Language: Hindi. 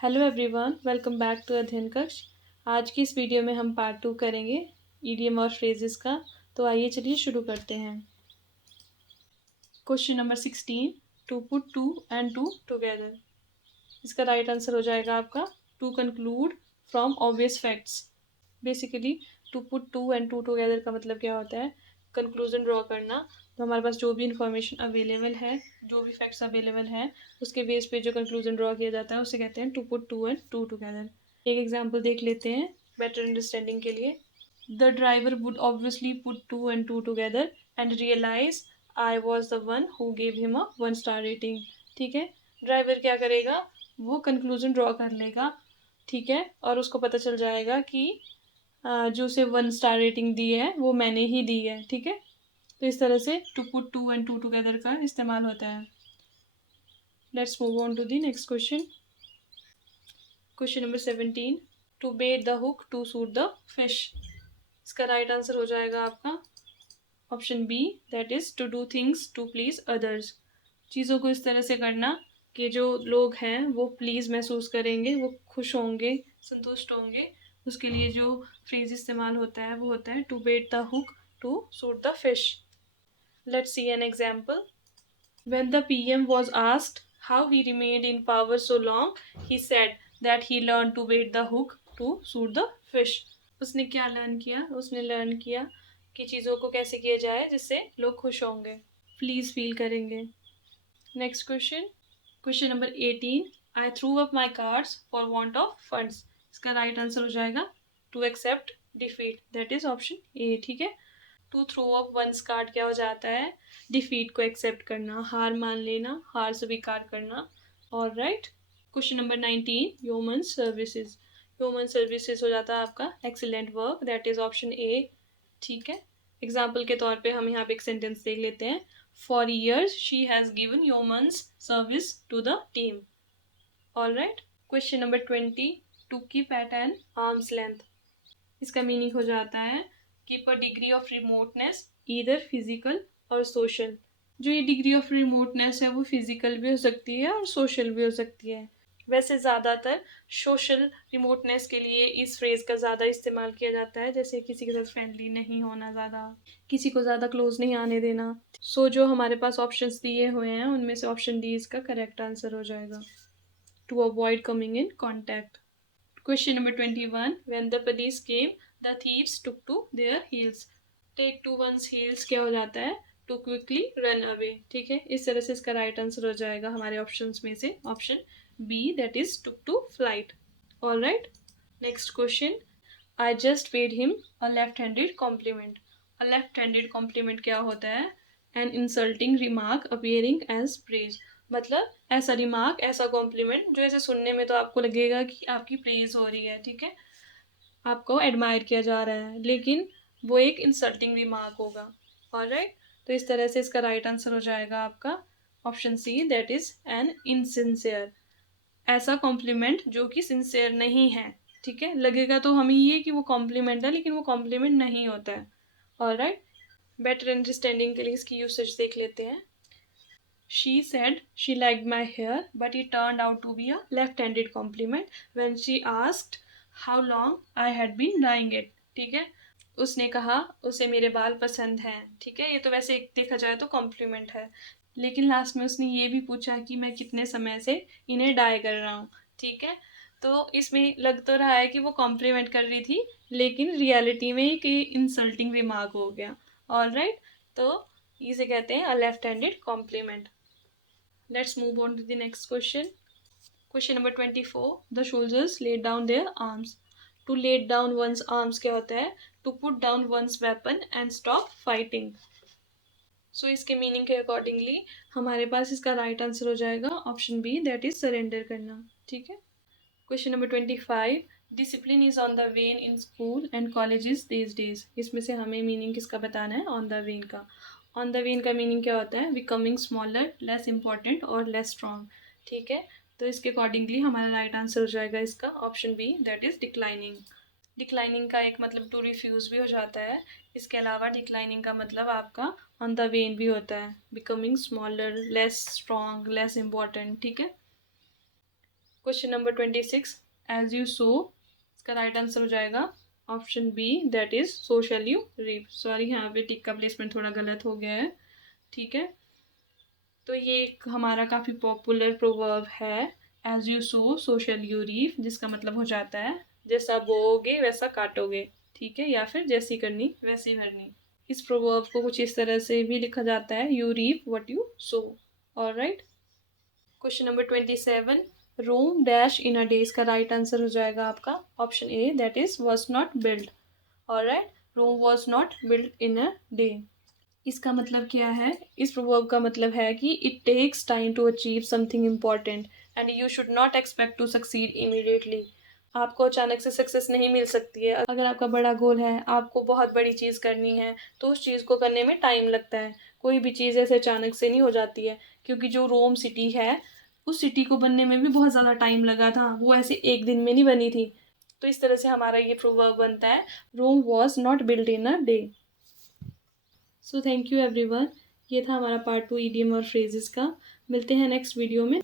Hello everyone, welcome back to Adhyayan Kaksh. आज की इस वीडियो में हम पार्ट 2 करेंगे ईडियम और फ्रेजेस का। तो आइए चलिए शुरू करते हैं। Question number 16, to put two and two together. इसका राइट आंसर हो जाएगा आपका to conclude from obvious facts. Basically to put two and two together का मतलब क्या होता है? कंक्लूजन ड्रॉ करना। तो हमारे पास जो भी इंफॉर्मेशन अवेलेबल है, जो भी फैक्ट्स अवेलेबल हैं, उसके बेस पे जो कंक्लूजन ड्रॉ किया जाता है उसे कहते हैं to put two and two together. एक एग्जांपल देख लेते हैं बेटर अंडरस्टैंडिंग के लिए। The driver would obviously put two and two together and realise I was the one who gave him a 1 star rating. ठीक है, ड्राइवर क्या करेगा? वो कंक्लूजन ड्रॉ कर लेगा, ठीक है, और उसको पता चल जाएगा कि जो उसे 1 स्टार रेटिंग दी है वो मैंने ही दी है। ठीक है, तो इस तरह से to put two and two together का इस्तेमाल होता है। Let's move on to the next question. Question number 17, to bait the hook to suit the fish. इसका राइट आंसर हो जाएगा आपका option B, that is to do things to please others. चीज़ों को इस तरह से करना कि जो लोग हैं वो प्लीज महसूस करेंगे, वो खुश होंगे, संतुष्ट होंगे। उसके लिए जो फ्रेज इस्तेमाल होता है वो होता है to bait the hook to suit the fish. Let's see an example. When the PM was asked how he remained in power so long, he said that he learned to bait the hook to suit the fish. उसने क्या लर्न किया? उसने लर्न किया कि चीज़ों को कैसे किया जाए जिससे लोग खुश होंगे, प्लीज फील करेंगे। Next question, question number 18, I threw up my cards for want of funds. इसका राइट आंसर हो जाएगा to accept defeat, that is option A. ठीक है, to throw up one's card क्या हो जाता है? डिफीट को एक्सेप्ट करना, हार मान लेना, हार स्वीकार करना। और right, question number 19, human services. Human services हो जाता है आपका excellent work, that is option A. ठीक है, एग्जाम्पल के तौर पे हम यहाँ पे एक सेंटेंस देख लेते हैं। For years she has given humans service to the team. All right, question number 20, to keep at an arm's length. इसका मीनिंग हो जाता है keep a degree of remoteness, either physical और सोशल। जो ये डिग्री ऑफ रिमोटनेस है वो फिजिकल भी हो सकती है और सोशल भी हो सकती है। वैसे ज़्यादातर सोशल रिमोटनेस के लिए इस फ्रेज का ज़्यादा इस्तेमाल किया जाता है, जैसे किसी के साथ फ्रेंडली नहीं होना, ज़्यादा किसी को ज़्यादा क्लोज नहीं आने देना। सो जो हमारे पास ऑप्शंस दिए हुए हैं उनमें से ऑप्शन डी इसका करेक्ट आंसर हो जाएगा, to avoid coming in contact. Question number 21, when the police came, the thieves took to their heels. Take to one's heels क्या हो जाता है? To quickly run away. ठीक है, इस तरह से इसका राइट आंसर हो जाएगा हमारे ऑप्शंस में से option B, that is took to flight. All right. Next question. I just paid him a left-handed compliment. A left-handed compliment क्या होता है? An insulting remark appearing as praise. मतलब ऐसा रिमार्क, ऐसा कॉम्प्लीमेंट जो ऐसे सुनने में तो आपको लगेगा कि आपकी प्रेज हो रही है, ठीक है, आपको एडमायर किया जा रहा है, लेकिन वो एक इंसल्टिंग रिमार्क होगा। ऑलराइट, तो इस तरह से इसका राइट आंसर हो जाएगा आपका option C, that is an insincere. ऐसा कॉम्प्लीमेंट जो कि सिंसियर नहीं है। ठीक है, लगेगा तो हमें ये कि वो कॉम्प्लीमेंट है, लेकिन वो कॉम्प्लीमेंट नहीं होता है। ऑलराइट, बेटर अंडरस्टैंडिंग के लिए इसकी यूसेज देख लेते हैं। She said she liked my hair, but it turned out to be a left-handed compliment when she asked how long I had been dyeing it. ठीक है, उसने कहा उसे मेरे बाल पसंद हैं। ठीक है, ये तो वैसे देखा जाए तो कॉम्प्लीमेंट है, लेकिन लास्ट में उसने ये भी पूछा कि मैं कितने समय से इन्हें डाई कर रहा हूँ। ठीक है, तो इसमें लग तो रहा है कि वो कॉम्प्लीमेंट कर रही थी, लेकिन रियलिटी में कि इंसल्टिंग रिमार्क हो गया। ऑल राइट, तो इसे कहते हैं a left handed compliment. Let's move on to the next question. Question number 24. The soldiers laid down their arms. To lay down one's arms क्या होता है? To put down one's weapon and stop fighting. So इसके मीनिंग के अकॉर्डिंगली हमारे पास इसका राइट आंसर हो जाएगा option B, that is surrender करना। ठीक है, question number 25. Discipline is on the wane in school and colleges these days. इसमें से हमें मीनिंग किसका बताना है? ऑन द वेन का। ऑन द वेन का मीनिंग क्या होता है? बिकमिंग स्मॉलर, लेस इंपॉर्टेंट और लेस स्ट्रॉन्ग। ठीक है, तो इसके अकॉर्डिंगली हमारा राइट आंसर हो जाएगा इसका option B, that is declining. Declining का एक मतलब टू रिफ्यूज भी हो जाता है। इसके अलावा डिक्लाइनिंग का मतलब आपका ऑन द वेन भी होता है, becoming smaller, less strong, less important. ठीक है, question number 26, as you sow, इसका राइट आंसर हो जाएगा option B, that is so shall you reap. Sorry, यहाँ पे टिक का प्लेसमेंट थोड़ा गलत हो गया है, ठीक है। तो ये एक हमारा काफ़ी पॉपुलर प्रोवर्ब है, as you sow shall you reap, जिसका मतलब हो जाता है जैसा बोओगे वैसा काटोगे, ठीक है, या फिर जैसी करनी वैसी भरनी। इस प्रोवर्ब को कुछ इस तरह से भी लिखा जाता है, you reap what you sow. Alright, question number 27, Rome dash in a day, इसका राइट आंसर हो जाएगा आपका option A, that is was not build. Alright, Rome was not build in a day. इसका मतलब क्या है? इस प्रोवर्ब का मतलब है कि it takes time to achieve something important and you should not expect to succeed immediately. आपको अचानक से सक्सेस नहीं मिल सकती है। अगर आपका बड़ा गोल है, आपको बहुत बड़ी चीज़ करनी है, तो उस चीज़ को करने में टाइम लगता है। कोई भी चीज़ ऐसे अचानक से नहीं हो जाती है, क्योंकि जो रोम सिटी है, उस सिटी को बनने में भी बहुत ज़्यादा टाइम लगा था, वो ऐसे एक दिन में नहीं बनी थी। तो इस तरह से हमारा ये प्रोवर्ब बनता है, Rome was not build in a day. So thank you everyone. ये था हमारा पार्ट 2 ईडीएम और फ्रेजेस का। मिलते हैं नेक्स्ट वीडियो में।